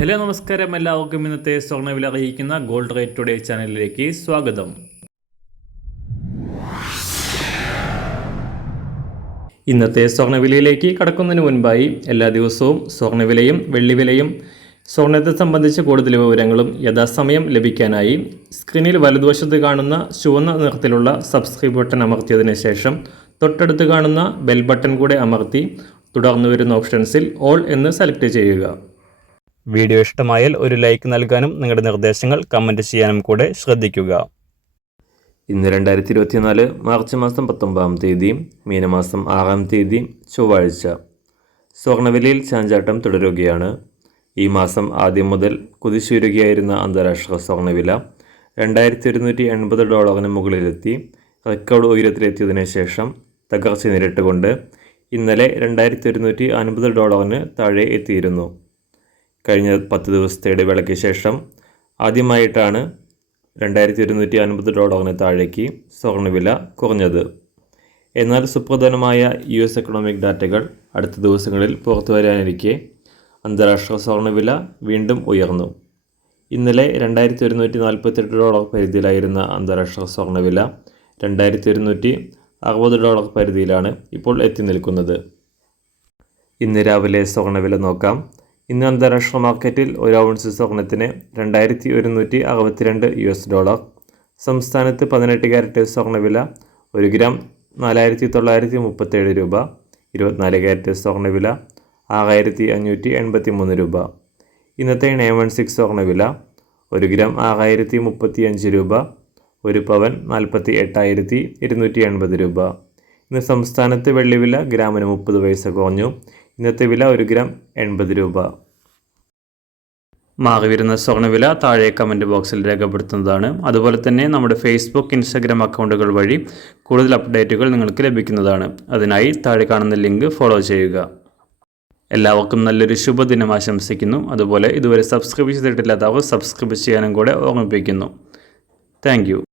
Hello നമസ്കാരം, എല്ലാവർക്കും ഇന്നത്തെ സ്വർണ്ണവില അറിയിക്കുന്ന ഗോൾഡ് റേറ്റ് ടുഡേ ചാനലിലേക്ക് സ്വാഗതം. ഇന്നത്തെ സ്വർണ്ണവിലയിലേക്ക് കടക്കുന്നതിന് മുൻപായി എല്ലാ ദിവസവും സ്വർണ്ണവിലയും വെള്ളിവിലയും സ്വർണ്ണത്തെ സംബന്ധിച്ച കൂടുതൽ വിവരങ്ങളും യഥാസമയം ലഭിക്കാനായി സ്ക്രീനിൽ വലതുവശത്ത് കാണുന്ന ചുവന്ന നിറത്തിലുള്ള സബ്സ്ക്രൈബ് ബട്ടൺ അമർത്തിയതിനു ശേഷം തൊട്ടടുത്ത് കാണുന്ന ബെൽ ബട്ടൺ കൂടെ അമർത്തി തുടർന്ന് വരുന്ന ഓപ്ഷൻസിൽ ഓൾ എന്ന് സെലക്ട് ചെയ്യുക. വീഡിയോ ഇഷ്ടമായാൽ ഒരു ലൈക്ക് നൽകാനും നിങ്ങളുടെ നിർദ്ദേശങ്ങൾ കമൻറ്റ് ചെയ്യാനും കൂടെ ശ്രദ്ധിക്കുക. ഇന്ന് 2024 മാർച്ച് മാസം 19 തീയതി മീനമാസം 6 തീയതി ചൊവ്വാഴ്ച. സ്വർണ്ണവിലയിൽ ചാഞ്ചാട്ടം തുടരുകയാണ്. ഈ മാസം ആദ്യം മുതൽ കുതിച്ചുയരുകയായിരുന്ന അന്താരാഷ്ട്ര സ്വർണ്ണവില $2180 മുകളിലെത്തി റെക്കോർഡ് ഉയരത്തിലെത്തിയതിനു ശേഷം തകർച്ച നേരിട്ടുകൊണ്ട് ഇന്നലെ $2150 താഴെ എത്തിയിരുന്നു. കഴിഞ്ഞ 10 ദിവസത്തെ ഇടവേളയ്ക്ക് ശേഷം ആദ്യമായിട്ടാണ് $2150 താഴേക്ക് സ്വർണ്ണവില കുറഞ്ഞത്. എന്നാൽ സുപ്രധാനമായ US എക്കണോമിക് ഡാറ്റകൾ അടുത്ത ദിവസങ്ങളിൽ പുറത്തു വരാനിരിക്കെ അന്താരാഷ്ട്ര സ്വർണ്ണവില വീണ്ടും ഉയർന്നു. ഇന്നലെ $2148 പരിധിയിലായിരുന്ന അന്താരാഷ്ട്ര സ്വർണ്ണവില $2260 പരിധിയിലാണ് ഇപ്പോൾ എത്തി നിൽക്കുന്നത്. ഇന്ന് രാവിലെ സ്വർണ്ണവില നോക്കാം. ഇന്ന് അന്താരാഷ്ട്ര മാർക്കറ്റിൽ ഒരു ഔൺസ് സ്വർണ്ണത്തിന് $2162. സംസ്ഥാനത്ത് 18 കാരറ്റ് സ്വർണ്ണവില 1 ഗ്രാം 4937 രൂപ. 24 കാരറ്റ് സ്വർണ്ണവില 6583 രൂപ. ഇന്നത്തെ 916 സ്വർണ്ണവില 1 ഗ്രാം 6035 രൂപ. 1 പവൻ 48,280 രൂപ. ഇന്ന് സംസ്ഥാനത്ത് വെള്ളിവില ഗ്രാമിന് 30 പൈസ കുറഞ്ഞു. ഇന്നത്തെ വില 1 ഗ്രാം 80 രൂപ. മാറി വരുന്ന സ്വർണ്ണവില താഴെ കമൻറ്റ് ബോക്സിൽ രേഖപ്പെടുത്തുന്നതാണ്. അതുപോലെ തന്നെ നമ്മുടെ ഫേസ്ബുക്ക്, ഇൻസ്റ്റാഗ്രാം അക്കൗണ്ടുകൾ വഴി കൂടുതൽ അപ്ഡേറ്റുകൾ നിങ്ങൾക്ക് ലഭിക്കുന്നതാണ്. അതിനായി താഴെ കാണുന്ന ലിങ്ക് ഫോളോ ചെയ്യുക. എല്ലാവർക്കും നല്ലൊരു ശുഭദിനം ആശംസിക്കുന്നു. അതുപോലെ ഇതുവരെ സബ്സ്ക്രൈബ് ചെയ്തിട്ടില്ലാത്തവർ സബ്സ്ക്രൈബ് ചെയ്യാനും കൂടെ ഓർമ്മിപ്പിക്കുന്നു. താങ്ക്